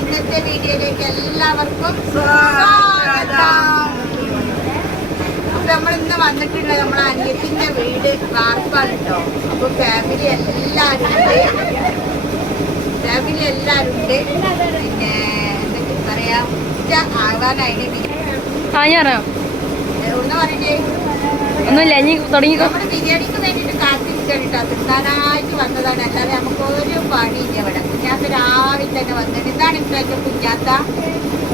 ഇന്നത്തെ വീഡിയോയിലേക്ക് എല്ലാവർക്കും അപ്പൊ നമ്മൾ ഇന്ന് വന്നിട്ടുള്ളത് നമ്മളെ അനിയത്തിന്റെ വീട് വാർപ്പാണ് കേട്ടോ അപ്പൊ ഫാമിലി എല്ലാവരും ഫാമിലി എല്ലാവരും ഉണ്ട് പിന്നെ ആ ഞാൻ അറിയാം ഒന്നുമില്ല ഇനി തുടങ്ങിക്കോ. ബിരിയാണിക്ക് വേണ്ടിട്ട് കാത്തിരിക്കാൻ കേട്ടോ. തിന്നാനായിട്ട് വന്നതാണ്. അല്ലാതെ നമുക്ക് ഒരു പണിയില്ല ഇവിടെ. കുഞ്ഞാത്ത രാവിലെ തന്നെ വന്നിട്ട് ഇതാണ് ഇപ്പോഴത്തെ കുഞ്ഞാത്ത?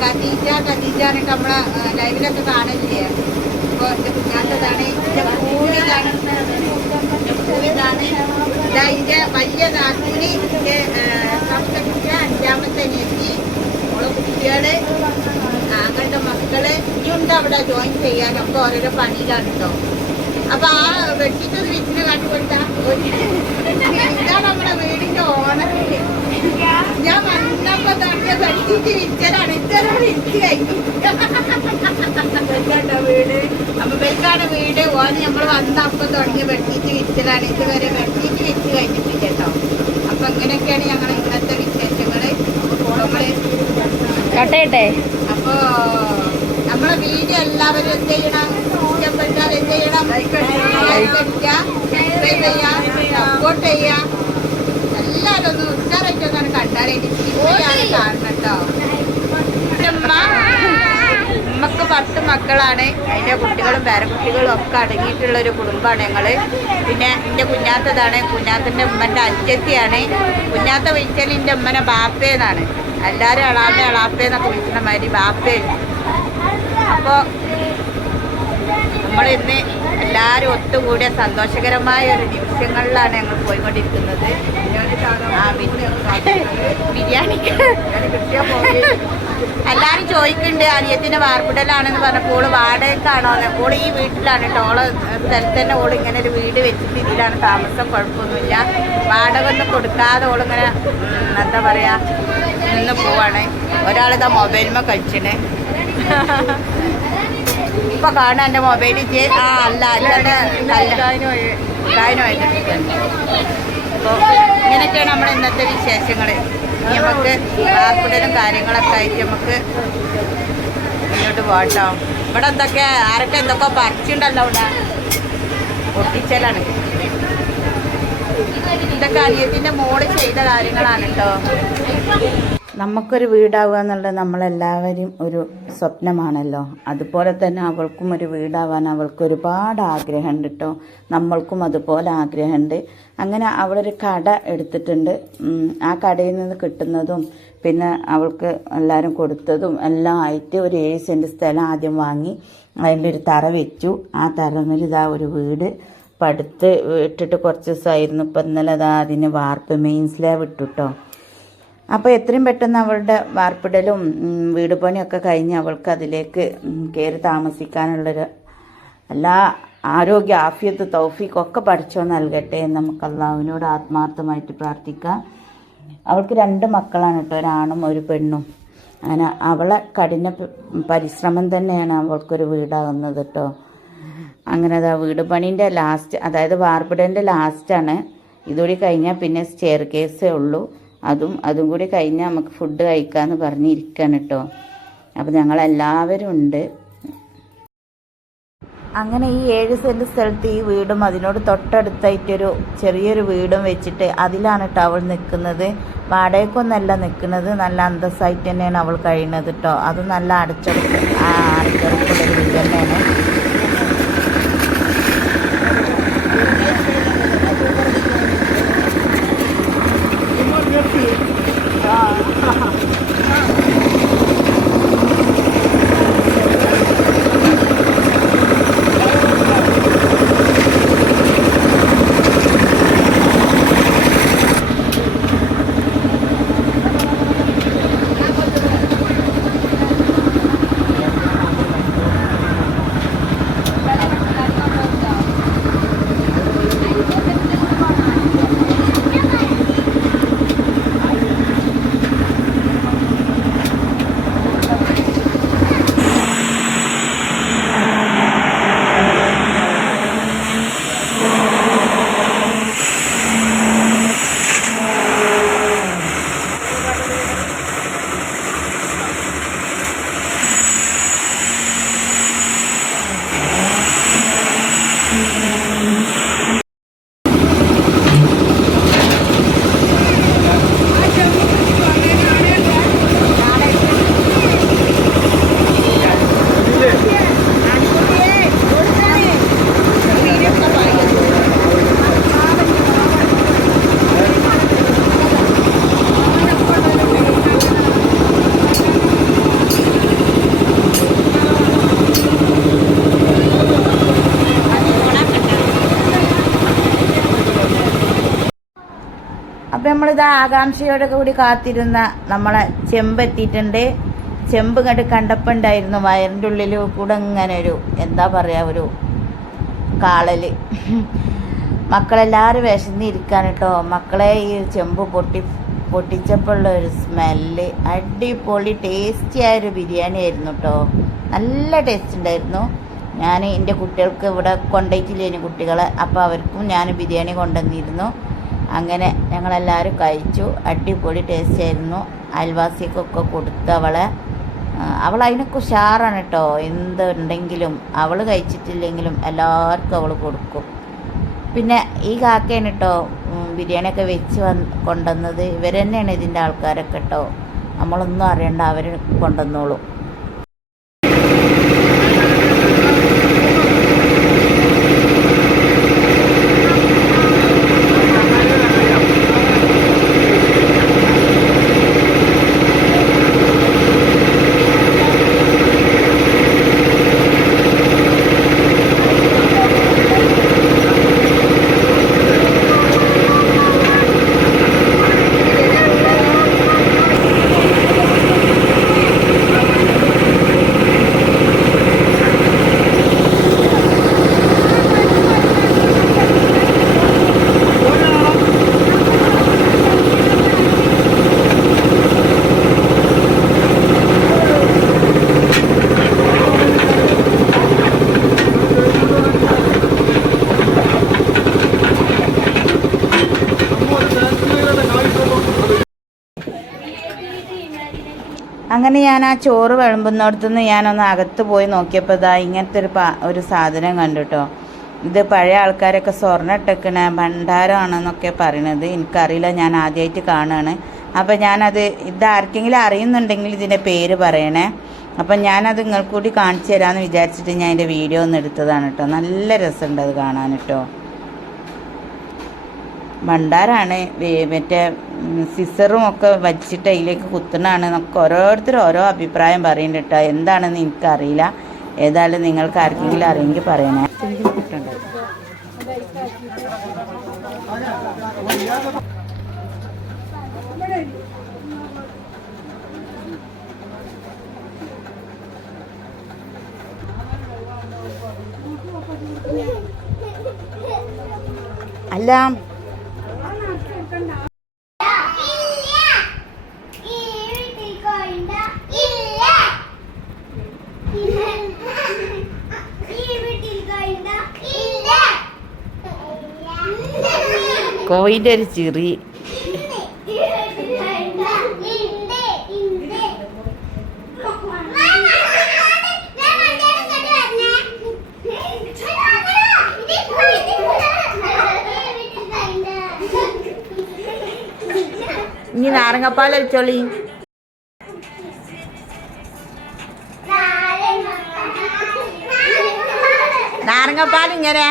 ഖദീജ ഖദീജ എന്നിട്ട് നമ്മളെ ലൈവിലൊക്കെ കാണലില്ലേ? അപ്പൊ എന്റെ കുഞ്ഞാത്തതാണ് എന്റെ കൂടിയതാണ് എന്റെ കൂടിയതാണ് ഇതാ ഇതിന്റെ വലിയ എന്റെ സംസ്ഥാനത്തിന്റെ അഞ്ചാമത്തെ അനിയത്തി. ഓളെ കുട്ടികളെ ആങ്ങളുടെ മക്കളെ ഇനിയുണ്ട് അവിടെ ജോയിൻ ചെയ്യാനൊക്കെ ഓരോരോ പണിയിലാണ് കേട്ടോ അപ്പൊ ആ വെട്ടിട്ട് വിറ്റിന് കണ്ടുകൊടുത്താ. ഇതാണ് നമ്മുടെ വീടിന്റെ ഓണറിൽ ഞാൻ വന്നപ്പോ തന്നെ വെട്ടിട്ട് വിറ്റലാണ് ഇത്തരം വെക്കാട്ടോ വീട്. അപ്പൊ വെക്കാണ് വീട്. ഓന് നമ്മൾ വന്നപ്പോ തുടങ്ങി വെട്ടിട്ട് വിറ്റലാണ് ഇതുവരെ വെട്ടിട്ട് വിറ്റ് കഴിഞ്ഞിട്ടില്ല കേട്ടോ അപ്പൊ അങ്ങനെയൊക്കെയാണ് ഞങ്ങൾ ഇന്നത്തെ നമ്മൾ കട്ടയട്ടെ. അപ്പോ നമ്മളെ വീഡിയോ എല്ലാവരും എന്ത് ചെയ്യണം? ഇഷ്ടപ്പെട്ടാൽ എന്ത് ചെയ്യണം? സബ്സ്ക്രൈബ് ചെയ്യുക സപ്പോർട്ട് ചെയ്യാം എല്ലാവരും ഒന്ന് ഉഷാറായിട്ടൊന്നാണ് ചിരിയാണ് കാണണം കേട്ടോ. ഉമ്മ പത്ത് മക്കളാണ്. അതിന്റെ കുട്ടികളും പേരക്കുട്ടികളും ഒക്കെ അടങ്ങിയിട്ടുള്ള ഒരു കുടുംബമാണ് ഞങ്ങൾ. പിന്നെ എന്റെ കുഞ്ഞാത്തതാണ്. കുഞ്ഞാത്തന്റെ ഉമ്മന്റെ അഞ്ചത്തിയാണ്. കുഞ്ഞാത്ത വിളിച്ചാൽ എന്റെ ഉമ്മനെ ബാപ്പേന്നാണ്. എല്ലാവരും അളാപ്പ അളാപ്പ എന്നൊക്കെ വിളിക്കുന്ന മാതിരി ബാപ്പയാണ് അപ്പോൾ നമ്മളിന്ന് എല്ലാവരും ഒത്തുകൂടിയ സന്തോഷകരമായ ഒരു നിമിഷങ്ങളിലാണ് ഞങ്ങൾ പോയിക്കൊണ്ടിരിക്കുന്നത്. ബിരിയാണി. എല്ലാവരും ചോദിക്കുന്നുണ്ട് അനിയത്തിന്റെ വാർപ്പിടലാണെന്ന് പറഞ്ഞപ്പോൾ ഓൾ വാടകയ്ക്കാണോ ഓൾ ഈ വീട്ടിലാണ് കേട്ടോ ഓൾ സ്ഥലത്ത് തന്നെ ഓൾ ഇങ്ങനെ ഒരു വീട് വെച്ചിട്ട് ഇതിലാണ് താമസം. കുഴപ്പമൊന്നുമില്ല. വാടക ഒന്നും കൊടുക്കാതെ ഓളിങ്ങനെ എന്താ പറയാ നിന്ന് പോവാണ്. ഒരാളിതാ മൊബൈലിമ കഴിച്ചിന് ഇപ്പൊ കാണാൻ എന്റെ മൊബൈലിൽ ആ അല്ല ഇങ്ങനെയൊക്കെയാണ് നമ്മുടെ ഇന്നത്തെ വിശേഷങ്ങൾ നമുക്ക് വാർപ്പിടലും കാര്യങ്ങളൊക്കെ ആയിട്ട് നമുക്ക് മുന്നോട്ട് പോകട്ടോ ഇവിടെ എന്തൊക്കെ? ആരൊക്കെ എന്തൊക്കെ പറിച്ചുണ്ടല്ലോ ഇവിടെ ഒട്ടിച്ചലാണ് ഇതൊക്കെ അനിയത്തിന്റെ മോൾ ചെയ്ത കാര്യങ്ങളാണ് കേട്ടോ. നമുക്കൊരു വീടാവുക എന്നുള്ളത് നമ്മളെല്ലാവരും ഒരു സ്വപ്നമാണല്ലോ. അതുപോലെ തന്നെ അവൾക്കും ഒരു വീടാവാൻ അവൾക്ക് ഒരുപാട് ആഗ്രഹമുണ്ട് കേട്ടോ നമ്മൾക്കും അതുപോലെ ആഗ്രഹമുണ്ട്. അങ്ങനെ അവളൊരു കട എടുത്തിട്ടുണ്ട്. ആ കടയിൽ നിന്ന് കിട്ടുന്നതും പിന്നെ അവൾക്ക് എല്ലാവരും കൊടുത്തതും എല്ലാം ആയിട്ട് ഒരു ഏഴ് സെന്റ് സ്ഥലം ആദ്യം വാങ്ങി അതിന്റെ ഒരു തറ വെച്ചു. ആ തറമേൽ ഇതാ ഒരു വീട്. പടുത്ത് ഇട്ടിട്ട് കുറച്ച് ദിവസമായിരുന്നു. ഇപ്പം ഇന്നലെ അതാ അതിന് വാർപ്പ് മെയിൻ സ്ലാബ് കേട്ടോ അപ്പോൾ എത്രയും പെട്ടെന്ന് അവളുടെ വാർപ്പിടലും വീട് പണിയൊക്കെ കഴിഞ്ഞ് അവൾക്ക് അതിലേക്ക് കയറി താമസിക്കാനുള്ളൊരു എല്ലാ ആരോഗ്യ ആഫിയത്ത് തൗഫീഖൊക്കെ പഠിച്ചോ നൽകട്ടെ എന്ന് നമുക്ക് അള്ളാഹുവിനോട് ആത്മാർത്ഥമായിട്ട് പ്രാർത്ഥിക്കാം. അവൾക്ക് രണ്ട് മക്കളാണ് കേട്ടോ ഒരാണും ഒരു പെണ്ണും. അങ്ങനെ അവളെ കഠിന പരിശ്രമം തന്നെയാണ് അവൾക്കൊരു വീടാകുന്നത് കേട്ടോ. അങ്ങനെ അതാ വീട് പണീന്റെ ലാസ്റ്റ് അതായത് വാർപ്പിടേന്റെ ലാസ്റ്റാണ് ഇതുകൂടി കഴിഞ്ഞാൽ പിന്നെ സ്റ്റെയർ കേസേ ഉള്ളൂ. അതും അതും കൂടി കഴിഞ്ഞാൽ നമുക്ക് ഫുഡ് കഴിക്കാമെന്ന് പറഞ്ഞിരിക്കുകയാണ് കേട്ടോ അപ്പോൾ ഞങ്ങളെല്ലാവരും ഉണ്ട്. അങ്ങനെ ഈ ഏഴ് സെന്റ് സ്ഥലത്ത് ഈ വീടും അതിനോട് തൊട്ടടുത്തായിട്ടൊരു ചെറിയൊരു വീടും വെച്ചിട്ട് അതിലാണ് കേട്ടോ അവൾ നിൽക്കുന്നത് വാടകയ്ക്കൊന്നല്ല നിൽക്കുന്നത് നല്ല അന്തസ്സായിട്ട് തന്നെയാണ് അവൾ കഴിയുന്നത് കേട്ടോ അത് നല്ല അടച്ചുറപ്പ് ആ അടച്ചുറപ്പുള്ളൊരു വീട് തന്നെയാണ്. നമ്മളിത് ആകാംക്ഷയോടെ കൂടി കാത്തിരുന്ന നമ്മളെ ചെമ്പ് എത്തിയിട്ടുണ്ട് ചെമ്പ് കണ്ട് കണ്ടപ്പുണ്ടായിരുന്നു വയറിന്റെ ഉള്ളിൽ കൂടെ ഇങ്ങനെ ഒരു എന്താ പറയുക ഒരു കാളൽ. മക്കളെല്ലാവരും വിശന്നിരിക്കാൻ കേട്ടോ മക്കളെ ഈ ചെമ്പ് പൊട്ടി പൊട്ടിച്ചപ്പോഴുള്ള ഒരു സ്മെല്ല് അടിപൊളി ടേസ്റ്റിയായ ഒരു ബിരിയാണി ആയിരുന്നു കേട്ടോ നല്ല ടേസ്റ്റ് ഉണ്ടായിരുന്നു. ഞാൻ എന്റെ കുട്ടികൾക്ക് ഇവിടെ കൊണ്ടുപോയിട്ടില്ലേനു കുട്ടികളെ. അപ്പോൾ അവർക്കും ഞാൻ ബിരിയാണി കൊണ്ടുവന്നിരുന്നു. അങ്ങനെ ഞങ്ങളെല്ലാവരും കഴിച്ചു. അടിപൊളി ടേസ്റ്റ് ആയിരുന്നു. അയൽവാസിക്കൊക്കെ കൊടുത്തു അവളെ അവൾ അതിനൊക്കെ ഉഷാറാണ് കേട്ടോ എന്തുണ്ടെങ്കിലും അവൾ കഴിച്ചിട്ടില്ലെങ്കിലും എല്ലാവർക്കും അവൾ കൊടുക്കും. പിന്നെ ഈ കാക്കയാണ് കേട്ടോ ബിരിയാണിയൊക്കെ വെച്ച് വന്ന് കൊണ്ടുവന്നത്. ഇവർ തന്നെയാണ് ഇതിന്റെ ആൾക്കാരൊക്കെ കേട്ടോ നമ്മളൊന്നും അറിയണ്ട അവർ കൊണ്ടുവന്നോളും. അങ്ങനെ ഞാൻ ആ ചോറ് വിളമ്പുന്നിടത്തുനിന്ന് ഞാനൊന്ന് അകത്ത് പോയി നോക്കിയപ്പോൾ ഇതാ ഇങ്ങനത്തെ ഒരു ഒരു സാധനം കണ്ടു ഇത് പഴയ ആൾക്കാരൊക്കെ സ്വർണ ഇട്ടേക്കണ ഭണ്ഡാരമാണെന്നൊക്കെ പറയണത്. എനിക്കറിയില്ല ഞാൻ ആദ്യമായിട്ട് കാണുകയാണ് അപ്പം ഞാനത് ഇത് ആർക്കെങ്കിലും അറിയുന്നുണ്ടെങ്കിൽ ഇതിന്റെ പേര് പറയണേ. അപ്പം ഞാനത് നിങ്ങൾക്ക് കൂടി കാണിച്ചു തരാമെന്ന് വിചാരിച്ചിട്ട് ഞാൻ എന്റെ വീഡിയോ ഒന്ന് എടുത്തതാണ് കേട്ടോ. നല്ല രസമുണ്ട് അത് കാണാൻ കേട്ടോ. ഭണ്ഡാരാണ് വേ- മറ്റേ സിസറും ഒക്കെ വച്ചിട്ട് അതിലേക്ക് കുത്തണാണ് നമുക്ക് ഓരോരുത്തരും ഓരോ അഭിപ്രായം പറയുന്നുണ്ട് കേട്ടോ. എന്താണെന്ന് എനിക്കറിയില്ല. ഏതായാലും നിങ്ങൾക്ക് ആർക്കെങ്കിലും അറിയെങ്കിൽ പറയണേ. അല്ല കോയിന്റെ ഒരു ചിറി. ഇനി നാരങ്ങപ്പാൽ അടിച്ചോളി നാരങ്ങപ്പാൽ ഇങ്ങനെ.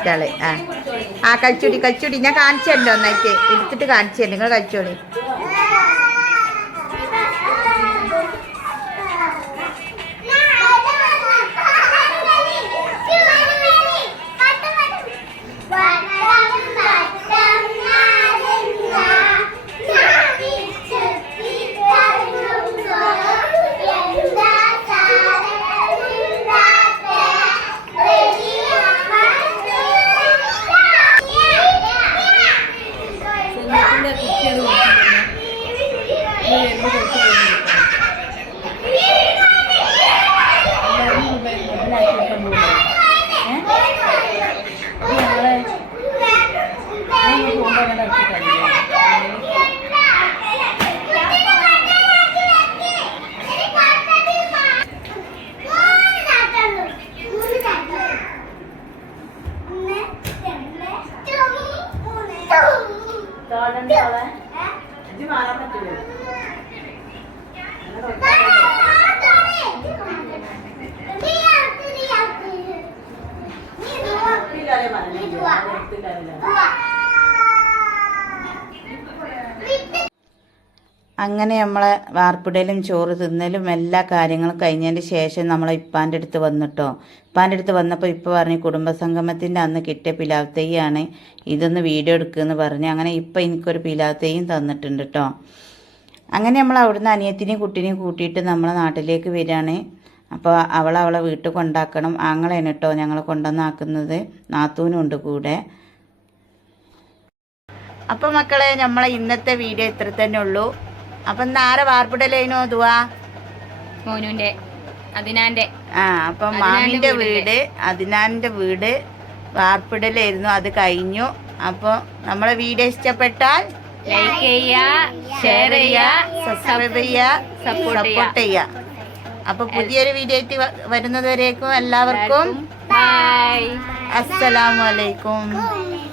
മറ്റാൾ ആ. ആ കഴിച്ചോടി കഴിച്ചോടി. ഞാൻ കാണിച്ചു തരണ്ടോ ഒന്നായിട്ട്. എടുത്തിട്ട് കാണിച്ചു തരും നിങ്ങൾ കഴിച്ചോളി. ஒன்பது അങ്ങനെ നമ്മളെ വാർപ്പിടലും ചോറ് തിന്നലും എല്ലാ കാര്യങ്ങളും കഴിഞ്ഞതിന് ശേഷം നമ്മളെ ഇപ്പാന്റെ അടുത്ത് വന്നിട്ടോ. ഇപ്പാന്റെ അടുത്ത് വന്നപ്പോൾ ഇപ്പം പറഞ്ഞ് കുടുംബസംഗമത്തിന്റെ അന്ന് കിട്ടിയ പിലാവ് ഇതൊന്ന് വീഡിയോ എടുക്കുമെന്ന് പറഞ്ഞ് അങ്ങനെ ഇപ്പം എനിക്കൊരു പിലാവ് തന്നിട്ടുണ്ട് കേട്ടോ അങ്ങനെ നമ്മൾ അവിടുന്ന് അനിയത്തിനെയും കുട്ടീനെയും കൂട്ടിയിട്ട് നമ്മളെ നാട്ടിലേക്ക് വരികയാണ്. അപ്പോൾ അവൾ അവളെ വീട്ടിൽ കൊണ്ടാക്കണം. ആങ്ങളെയാണ് കേട്ടോ ഞങ്ങൾ കൊണ്ടുവന്നാക്കുന്നത്. നാത്തൂനുണ്ട് കൂടെ. അപ്പോൾ മക്കളെ നമ്മളെ ഇന്നത്തെ വീഡിയോ ഇത്ര തന്നെ ഉള്ളൂ. അപ്പം നാരെ ആരെ വാർപ്പിടലേനോ അതുവാ മോനുന്റെ അതിനാന്റെ ആ അപ്പൊ മാമിന്റെ വീട് അതിനാന്റെ വീട് വാർപ്പിടലായിരുന്നു അത് കഴിഞ്ഞു. അപ്പോൾ നമ്മളെ വീഡിയോ ഇഷ്ടപ്പെട്ടാൽ ലൈക്ക് ചെയ്യാ ഷെയർ ചെയ്യുക സബ്സ്ക്രൈബ് ചെയ്യുക സപ്പോർട്ട് ചെയ്യുക. അപ്പൊ പുതിയൊരു വീഡിയോ ആയിട്ട് വരുന്നതുവരേക്കും വരുന്നത് വരേക്കും എല്ലാവർക്കും. അസ്സലാമലൈക്കും അസ്സലാമു അലൈക്കും. അസ്സലാമു